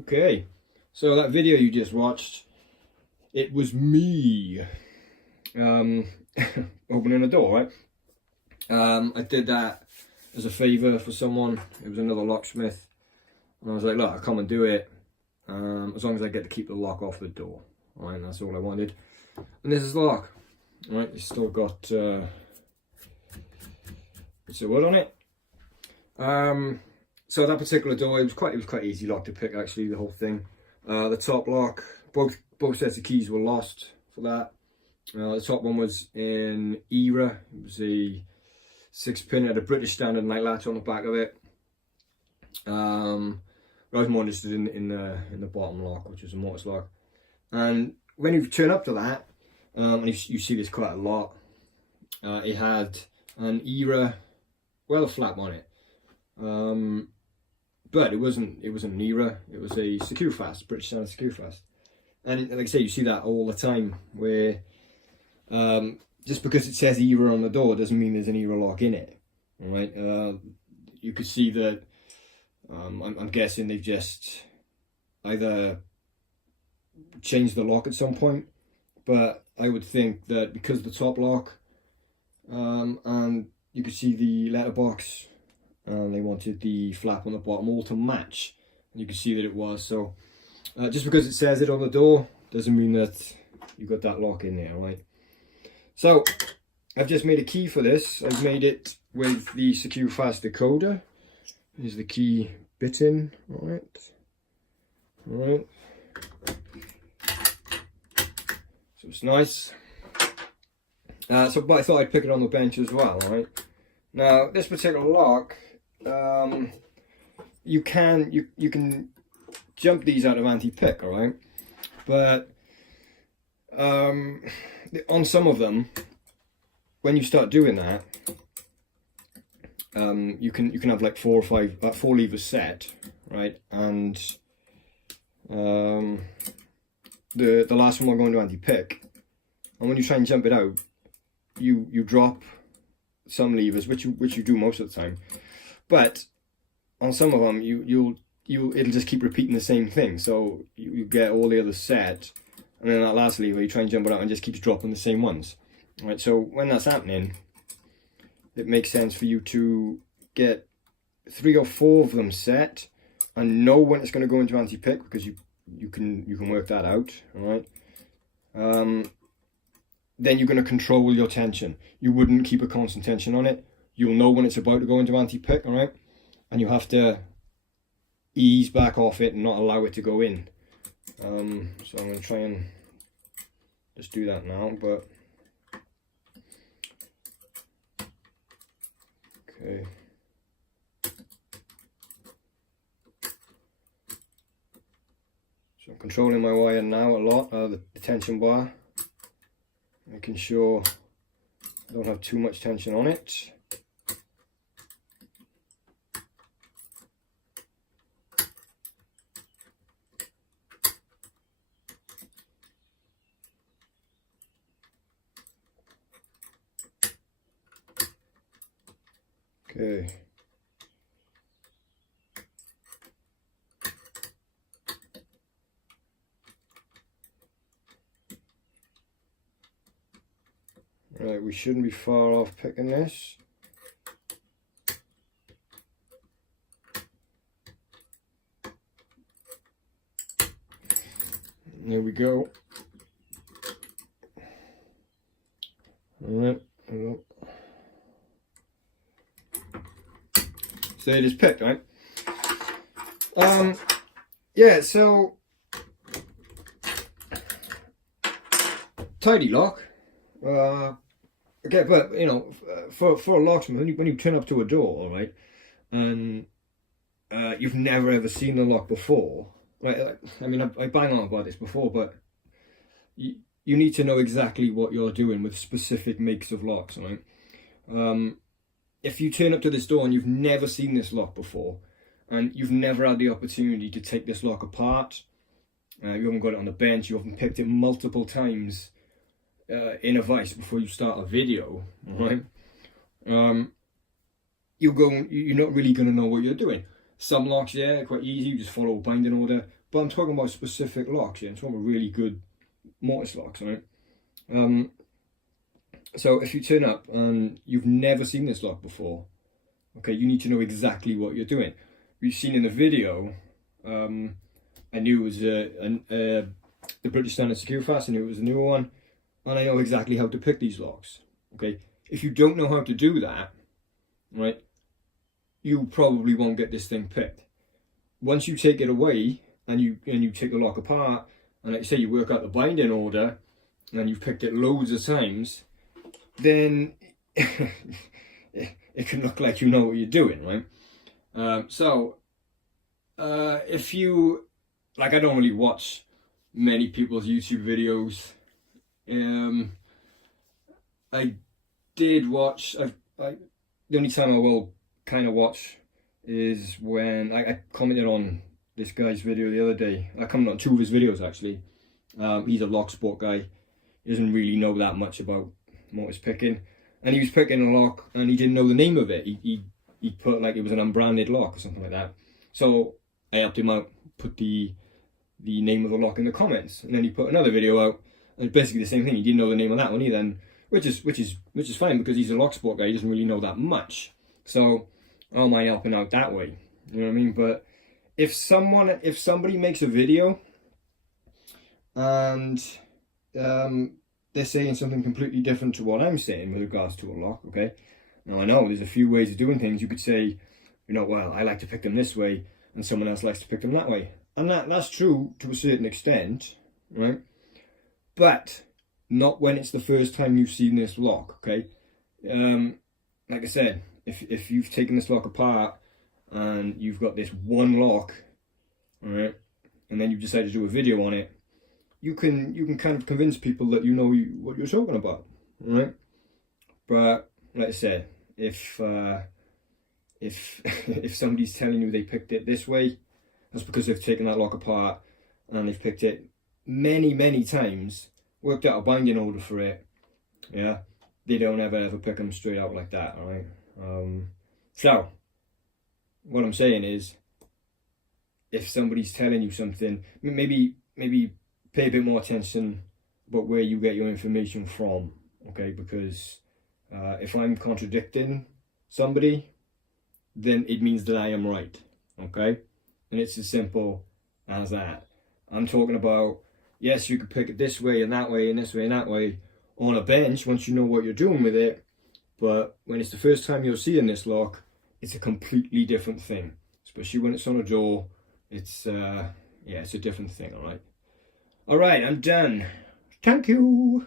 Okay, so that video you just watched, it was me opening a door, right? I did that as a favour for someone. It was another locksmith, and I was like, look, I'll come and do it as long as I get to keep the lock off the door. All right, and that's all I wanted. And this is the lock. All right, it's still got bits of wood on it. So that particular door, it was quite easy lock to pick, actually, the whole thing. The top lock, both sets of keys were lost for that. The top one was in ERA. It was a 6-pin, had a British standard night latch on the back of it. I was more interested in the bottom lock, which was a Mortice lock. And when you turn up to that, and you see this quite a lot, it had an ERA weather flap on it. But it wasn't an ERA, it was a Securefast, British standard Securefast. And like I say, you see that all the time, where just because it says ERA on the door doesn't mean there's an ERA lock in it. All right, you could see that. I'm guessing they've just either changed the lock at some point, but I would think that because the top lock and you could see the letterbox, and they wanted the flap on the bottom all to match, and you can see that it was. So just because it says it on the door doesn't mean that you got that lock in there, right? So I've just made a key for this. I've made it with the Securefast decoder. Here's the key bit in. All right. So it's nice. But I thought I'd pick it on the bench as well, right? Now this particular lock, you can jump these out of anti-pick, all right? But on some of them, when you start doing that, you can have like 4 or 5 4 levers set, right? And the last one will go into anti-pick, and when you try and jump it out, you drop some levers, which you do most of the time. But on some of them, it'll just keep repeating the same thing. So you get all the others set, and then that last lever, you try and jump it out, and just keeps dropping the same ones. Right. So when that's happening, it makes sense for you to get 3 or 4 of them set, and know when it's going to go into anti-pick, because you can work that out. All right. Then you're going to control your tension. You wouldn't keep a constant tension on it. You'll know when it's about to go into anti-pick, all right? And you have to ease back off it and not allow it to go in. So I'm going to try and just do that now, but... Okay. So I'm controlling my wire now a lot, the tension bar. Making sure I don't have too much tension on it. Okay. Right, we shouldn't be far off picking this. There we go. All right. So it is picked, right? Yeah, so tidy lock. Okay, but you know, for a locksmith, when you turn up to a door, all right, and you've never ever seen the lock before, right? I mean, I bang on about this before, but you need to know exactly what you're doing with specific makes of locks, right? If you turn up to this door and you've never seen this lock before, and you've never had the opportunity to take this lock apart, you haven't got it on the bench, you haven't picked it multiple times in a vice before you start a video, right? You're not really going to know what you're doing. Some locks, yeah, quite easy, you just follow a binding order. but I'm talking about specific locks. Yeah, I'm talking about really good Mortice locks, right? So if you turn up and you've never seen this lock before, okay, you need to know exactly what you're doing. We've seen in the video, I knew it was the British standard Securefast. I knew it was a newer one, and I know exactly how to pick these locks. Okay, if you don't know how to do that, right, you probably won't get this thing picked. Once you take it away and you take the lock apart, and like I say, you work out the binding order, and you've picked it loads of times, then it can look like you know what you're doing, right? If you, like, I don't really watch many people's YouTube videos. I did watch, the only time I will kind of watch is when I commented on this guy's video the other day. I commented on two of his videos actually. He's a lock sport guy. He doesn't really know that much about Mortice picking, and he was picking a lock and he didn't know the name of it. He put like it was an unbranded lock or something like that. So I helped him out, put the name of the lock in the comments, and then he put another video out and basically the same thing. He didn't know the name of that one either, and which is fine because he's a lock sport guy. He doesn't really know that much, so I don't mind helping out that way. You know what I mean? But if somebody makes a video and they're saying something completely different to what I'm saying with regards to a lock, okay? Now I know there's a few ways of doing things. You could say, you know, well, I like to pick them this way, and someone else likes to pick them that way, and that's true to a certain extent, right? But not when it's the first time you've seen this lock, okay? Like I said, if you've taken this lock apart and you've got this one lock, all right, and then you decide to do a video on it, you can kind of convince people that you know what you're talking about, right? But like I said, if if somebody's telling you they picked it this way, that's because they've taken that lock apart and they've picked it many times, worked out a binding order for it. Yeah, they don't ever pick them straight out like that, all right? So what I'm saying is, if somebody's telling you something, maybe pay a bit more attention about where you get your information from, okay? Because if I'm contradicting somebody, then it means that I am right, okay? And it's as simple as that. I'm talking about, yes, you could pick it this way and that way and this way and that way on a bench once you know what you're doing with it, but when it's the first time you're seeing this lock, it's a completely different thing. Especially when it's on a door, it's yeah, it's a different thing, all right? All right, I'm done. Thank you.